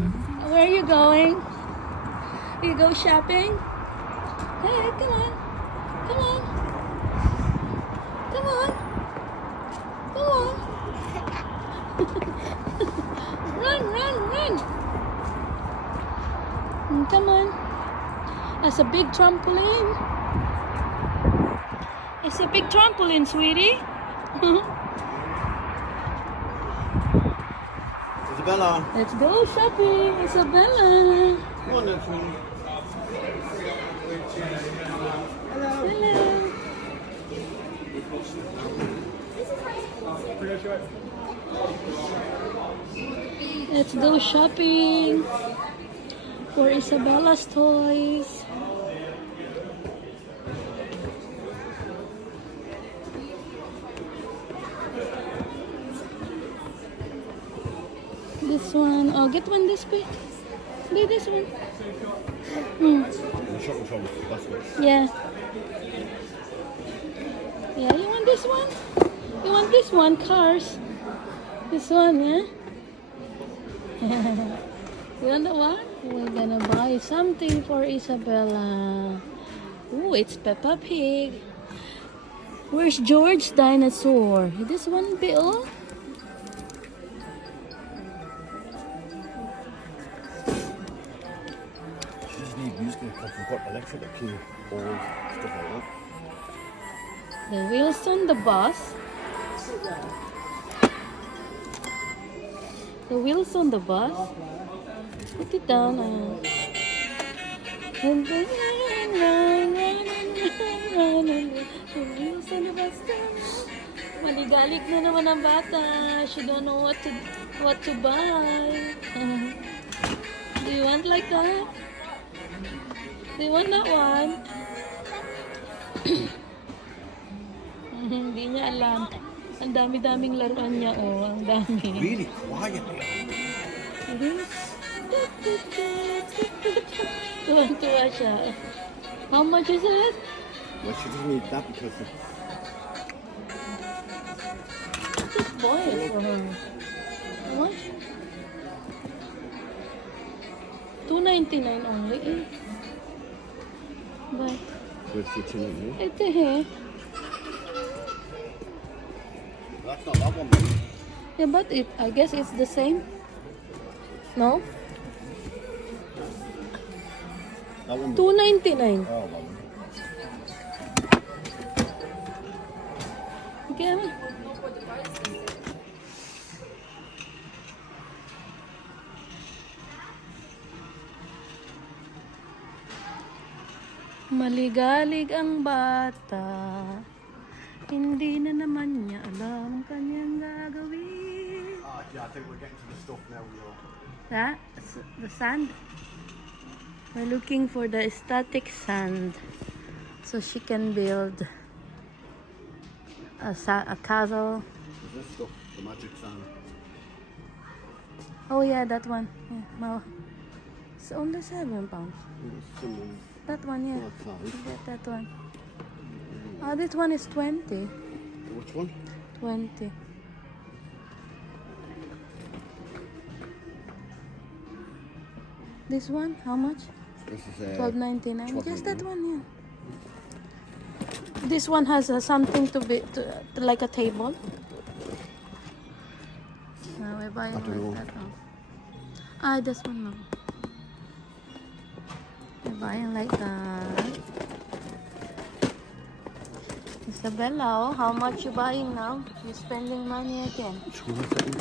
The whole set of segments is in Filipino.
then. Where are you going? You go shopping? Hey, come on. Come on. Come on. Come on. run, run, run. Mm, Come on. That's a big trampoline. It's a big trampoline, sweetie. Isabella! Let's go shopping, Isabella. Then, sweetie. Hello. Let's go shopping for Isabella's toys. Oh, get one this way. Get this one. Hmm. What. Yeah. Yeah, you want this one? You want this one? Cars. This one, yeah? you want one? We're gonna buy something for Isabella. Ooh, it's Peppa Pig. Where's George Dinosaur? This one, Bill? Just need music because we've got electric here, or stuff like that. The wheels on the bus. The wheels on the bus. Put it down. Uh, the wheels on the bus. Maligalig na naman ang bata. She don't know what to what to buy. Do you want like that? Do you want that one? Hindi niya alam. Ang dami-daming laruan niya, oh. Ang dami. Really quiet. Tuwan-tuwa siya. How much is it? Well, she doesn't need that because it's Just buy it for her. How much? 2.99 only. Eh. Bak. Böyle That's not that one. Yeah, but it, I guess it's the same. No? 299. Oh, Again. Maligalig ang bata Hindi na naman niya alam ang kanyang gagawin Ah, yeah, I think we're getting to the stuff now, we are. That, the sand We're looking for the static sand So she can build a, a castle This stuff, the magic sand. Oh yeah, that one. Yeah, well, it's only seven pounds. Someone, That one, yeah. oh, five. Get that one. Oh, this one is twenty. Which one? Twenty. This one, how much? This is uh, Twelve ninety nine. Just that $12.99. one, yeah. This one has uh, something to be to, to like a table. No, we're buying I don't know. like that one. Ah, this one no. Buying like that. Isabella, oh, how much you buying now? You spending money again. Second.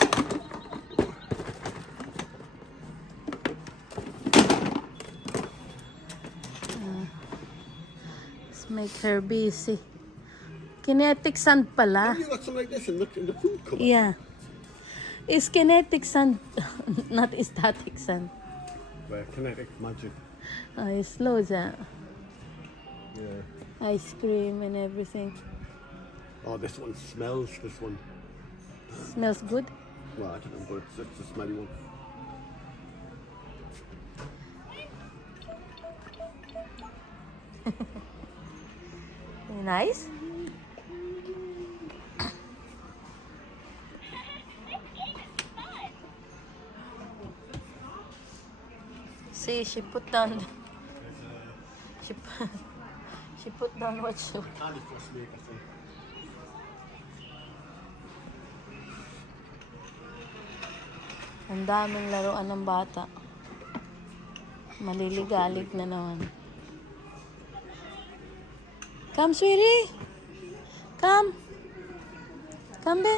Let's make her busy. Kinetic sand pala. You got something like this in the, in the food cupboard. Yeah. It's kinetic sand, not static sand. Where kinetic magic. Uh, oh, it's dyan. Yeah. Ice cream and everything. Oh, this one smells. This one. Smells good. Well, I don't know, but it's, it's a smelly one. Nice. She she put down she she put down what she. Ang daming laruan ng bata. Maliligalig na naman. Come, sweetie. Come. Come, be.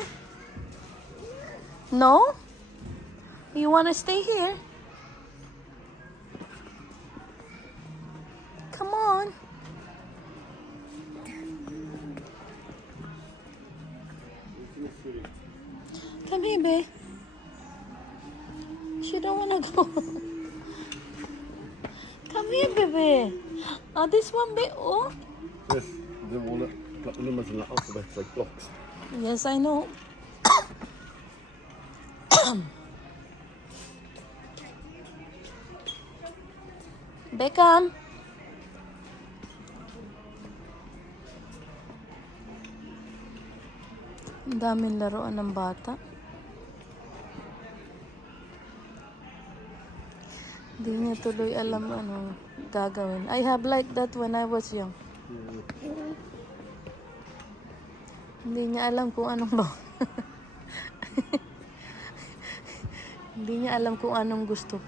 No? You wanna stay here? Babe. She don't wanna go. Come here, baby. Oh, this one, babe. Oh. Yes, the that got the numbers in the alphabet like blocks. Yes, I know. Beckham. Ang daming laruan ng bata. Hindi niya tuloy alam ano gagawin. I have like that when I was young. Hindi niya alam kung anong ba. Hindi niya alam kung anong gusto.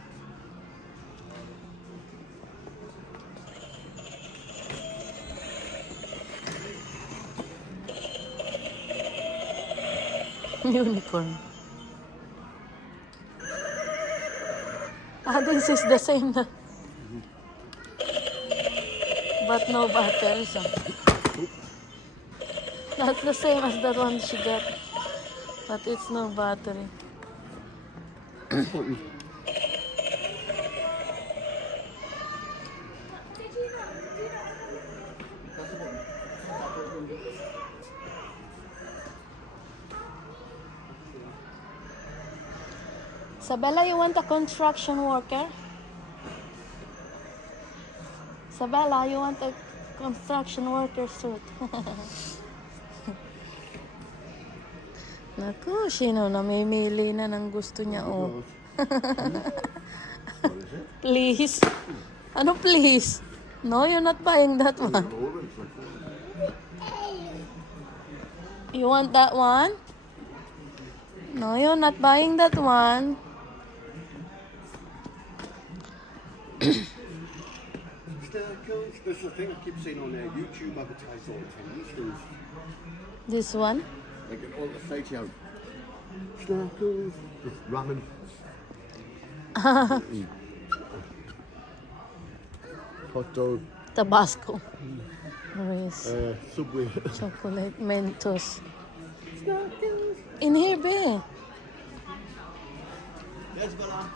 Unicorn. Ah, this is the same na. But no batteries. ah. That's the same as that one she got. But it's no battery. Sabella, you want a construction worker? Sabella, you want a construction worker suit? Naku, sino namimili na ng gusto niya, oh. It? Please. Ano please? No, you're not buying that one. Orange, like You want that one? No, you're not buying that one. Sparkles. This the thing I keep seeing on their YouTube advertised all the time. These things, This one? like all the fake out. Sparkles. Ramen. Mm. Hot dog. Tabasco. Rice. Uh, Subway. Chocolate Mentos. In here, be. Yes, Bella.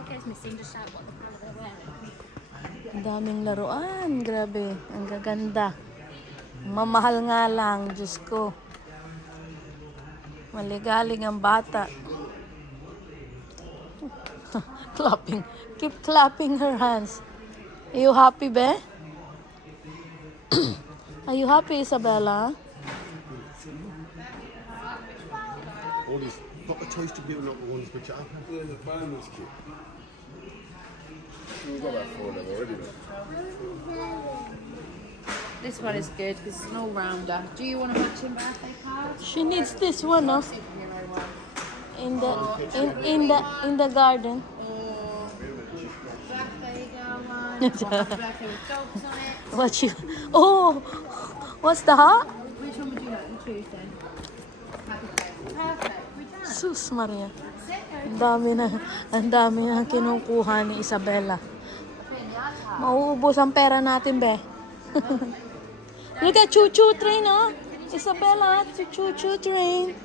Goes missing, just shout what the colour they're wearing. Ang daming laruan. Grabe. Ang gaganda. Mamahal nga lang. Diyos ko. Maligaling ang bata. clapping. Keep clapping her hands. Are you happy, be? Are you happy, Isabella? All these, not the Toy Story little ones, which I yeah, the fan was cute. We've got about four of them already. Though. This one is good because it's an all rounder. Do you want a matching birthday card? She needs this one, no? Superhero one. In the oh, in in the in the garden. Or birthday girl one. birthday with dogs on it. What you? Oh, what's the heart? Which one would you like to choose then? Happy face. Perfect. Sus Maria. Ang dami na, ang dami na kinukuha ni Isabella. Mauubos ang pera natin, be. Look at choo-choo train, oh. Isabella, choo-choo train.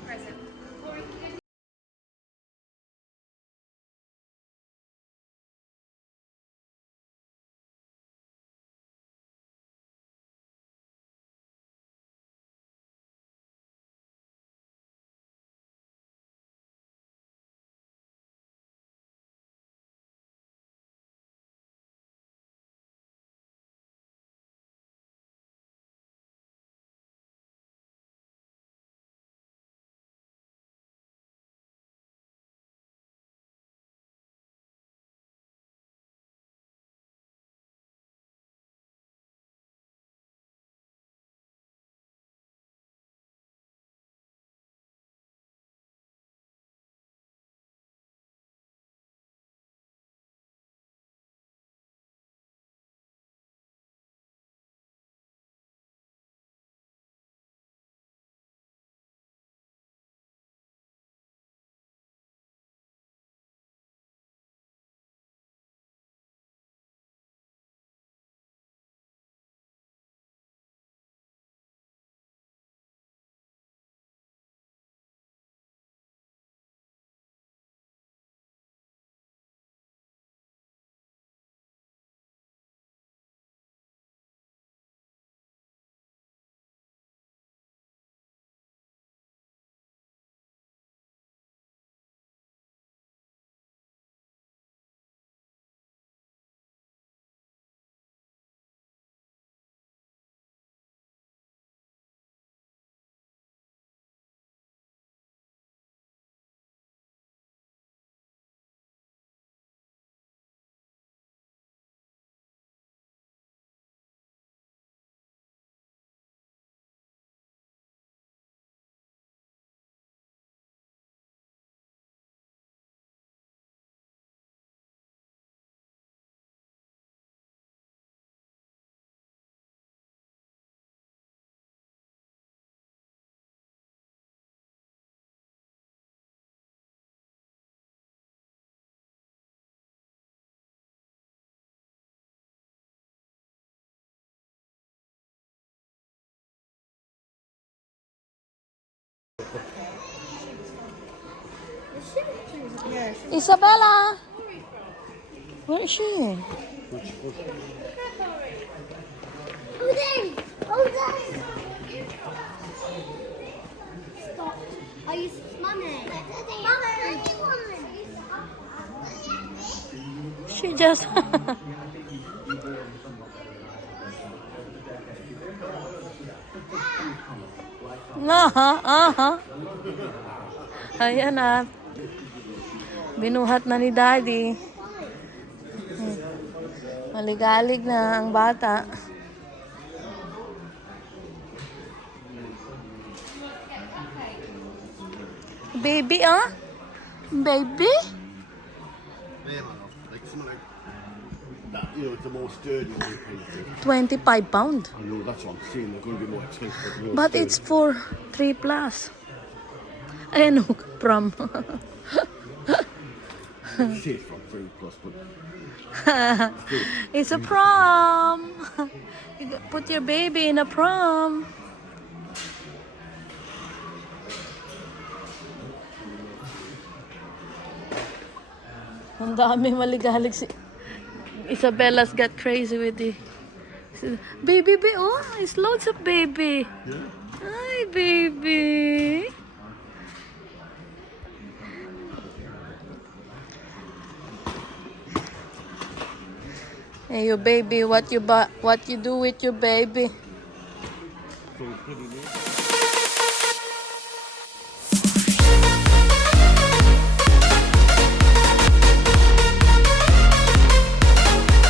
Isabella! Where is she? There! There! Stop. Are you! She just... Uh-huh, uh-huh. Ayan na. Binuhat na ni Daddy. Hmm. Maligalig na ang bata. Baby, ah? Baby? You know, it's a more sturdy one kind of thing. 25 pound. I know, that's what I'm saying. They're going to be more expensive. But, But it's for 3 plus. Ayan from. It's safe from 3 plus, but it's a prom. You put your baby in a prom. Ang dami maligalig si Isabella's got crazy with the baby, baby. Oh, it's loads of baby. yeah. Hi, baby. Hey, your baby, what you what you do with your baby?